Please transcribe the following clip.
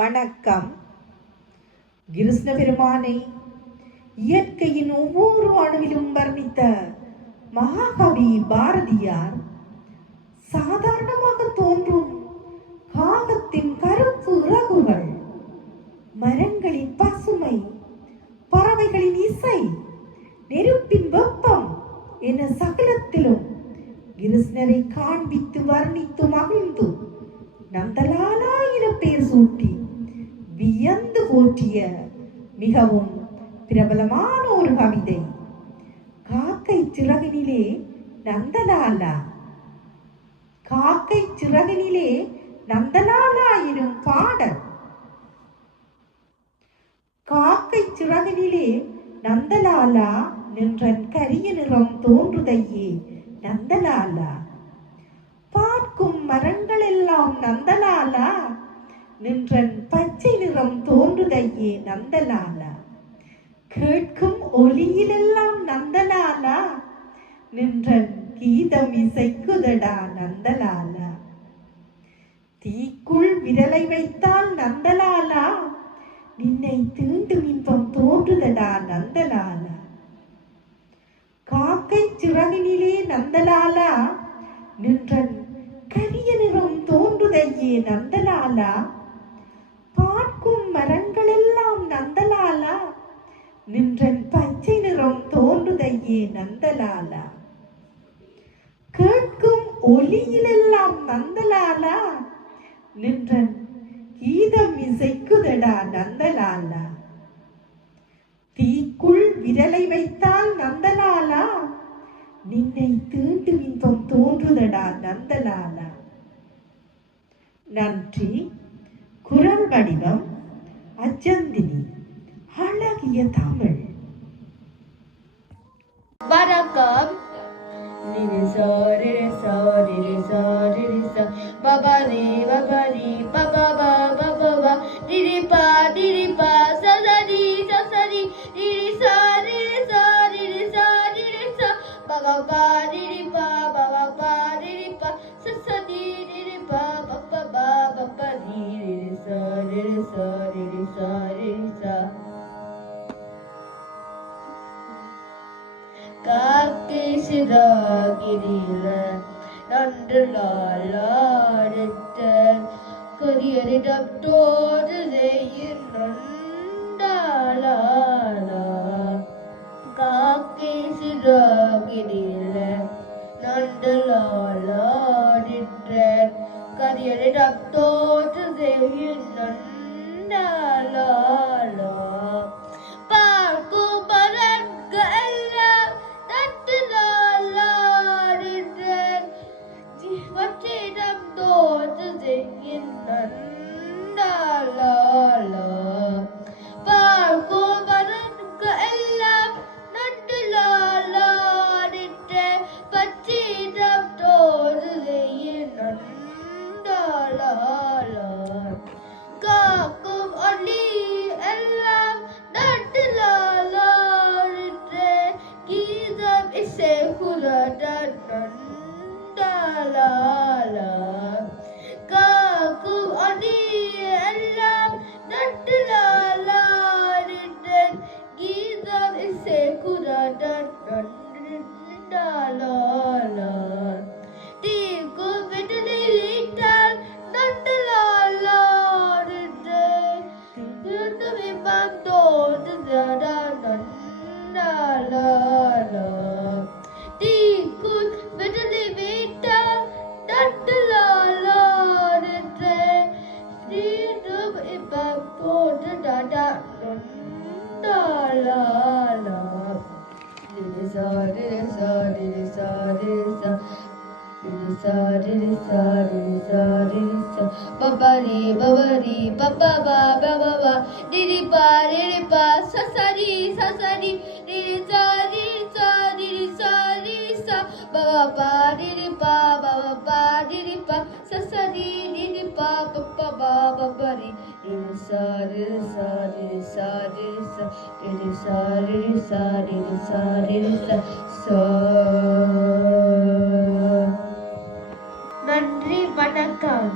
வணக்கம். கிருஷ்ண பெருமானை இயற்கையின் ஒவ்வொரு அணுவிலும் வர்ணித்த மகாகவி பாரதியார் சாதாரணமாக தோன்றும் காகத்தின் கருப்பு இறகுகள், மரங்களின் பசுமை, பறவைகளின் இசை, நெருப்பின் வெப்பம் என சகலத்திலும் கிருஷ்ணரை காண்பித்து வர்ணித்து மகிழ்ந்து நந்தலாலா என பெயர் சூட்டி வியந்து போற்றிய மிகவும் பிரபலமான ஒரு கவிதை காக்கை சிறகினிலே நந்தலாலா. காக்கை சிறகினிலே நந்தலாலா எனும் பாடல். காக்கை சிறகினிலே நந்தலாலா நின்றன் கரிய நிறம் தோன்றுதையே நந்தலாலா. பார்க்கும் மரங்கள் எல்லாம் நந்தலாலா நின்றன் பச்சை நிறம் தோன்றுதையே நந்தலாலா. கேட்கும் ஒலியிலெல்லாம் நந்தலாலா நின்றன் கீதம் இசைக்குதடா நந்தலாலா. தீக்குள் விரலை வைத்தால் நந்தலாலா நின்னை தீண்டும் இன்பம் தோன்றுதடா நந்தலாலா. காக்கை சிறகினிலே நந்தலாலா நின்றன் கரிய நிறம் தோன்றுதையே நந்தலாலா. பார்க்கும் மரங்கள் எல்லாம் நந்தலாலா நின்றன் பச்சை நிறம் தோன்றுதையே நந்தலாலா. கேட்கும் ஒலியிலெல்லாம் நந்தலாலா நின்றன் கீதம் இசைக்குதடா நந்தலாலா. தீக்குள் விரலை வைத்தால் நந்தலாலா நின்னை தீண்டும் இன்பம் தோன்றுதடா நந்தலாலா. நன்றி. குரல் வடிவம் அஜந்தினி. அழகிய தமிழ். வணக்கம். பபரி பபரி பபபா பபபா டிரிபா டிரிபா சசரி சசரி டிரிசா டிரிசா டிரிசா டிரிசா பபபா டிரிபா பபபா டிரிபா சசரி டிரிபா பபபா பபரி டிரிசா டிரிசா டிரிசா டிரிசா. காக்கை சிறகினில நந்தலாலாடிட்ட கரியரிடம் தோன்றுதையின் நந்தலாலா. காக்கை சிறகினில நந்தலாலாடிட்ட கரியரிடம் தோன்றுதையின் நந்தலாலா. பார்க்கும் மரங்கள் எல்லாம் நந்தலாலாடின்றேன் வற்றிடம் தோன்றுதையின் நந்தலாலா. பார்க்கும் மரங்கள் எல்லாம் நந்தலாலாடின்றேன் பற்றிடம் தோன்றுதையின் நந்தலாலா. காக்கும் ஒலி எல்லாம் நந்தலாலாடின்றேன் கீதம் இசைக்குதடா நந்தலாலா. காக்கும் ஒலி எல்லாம் நந்தலாலாடின்றேன் கீதம் இசைக்குதடா நந்தலாலா. தீக்கும் விடுதலை வீட்டால் நந்தலாலாடின்றேன் தீண்டும் இன்பம் தோன்றுதடா நந்தலாலா. தீக்குள் விடுதலை வீட்டால் நந்தலாலாடின்றேன் தீண்டும் இன்பம் தோன்றுதடா நந்தலாலா. டிரிசா டிரிசா டிரிசா டிரிசா டிரிசா டிரிசா டிரிசா டிரிசா பபரி பபரி பபபா பபபா டிரிபா டிரிபா சசரி சசரி டிரிசா டிரிசா டிரிசா டிரிசா பபபா டிரிபா பபபா டிரிபா சசரி டிரிபா பபபா பபரி டிரிசா டிரிசா டிரிசா டிரிசா டிரிசா டிரிசா டிரிசா டிரிசா சா. நன்றி. வணக்கம்.